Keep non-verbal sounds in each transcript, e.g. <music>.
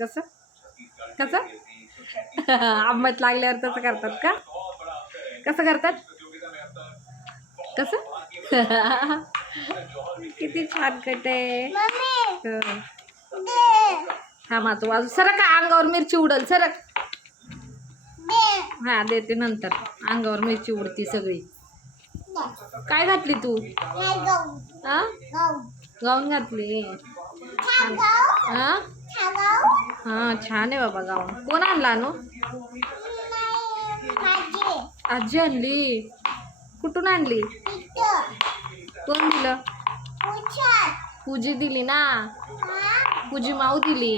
कसं? कसं? <laughs> आंबट लागल्यावर तसं करतात का? कसं करतात? कसं? <laughs> किती छान कट आहे. हं. आता वाजू सरक अंगावर मिरची उडल सरक. हा देते नंतर. अंगावर मिरची उडती सगळी. काय घातली तू? हा? गाऊन घातली. हा? हा छान आहे बाबा गाऊन. कोण आणला नो आजी आणली. कुठून आणली? कोण दिलं? पूजी दिली ना? पूजी माऊ दिली.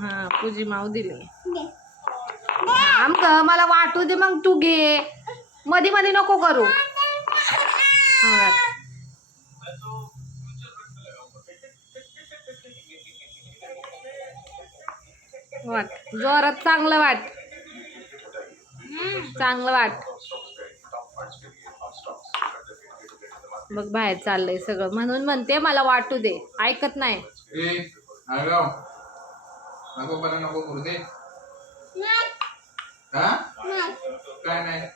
हा पूजी माऊ दिली. थांब मला वाटू दे मग तू घे. मध्ये मध्ये नको करू. हा, वाट. जोरात चांगलं वाट. चांगलं वाट. बघ बाहेर चाललंय सगळं. म्हणून म्हणते मला वाटू दे. ऐकत नाही. काय नाही.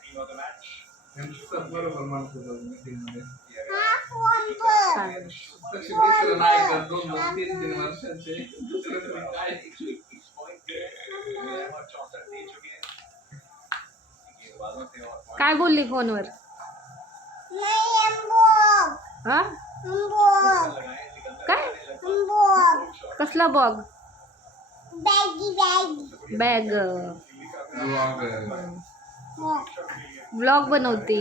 काय बोलली फोनवर? हा? काय? कसला बॉग बॅग ब्लॉग बनवते.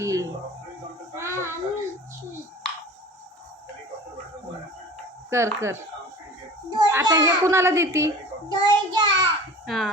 कर कर. आता हे कुणाला देती? हा.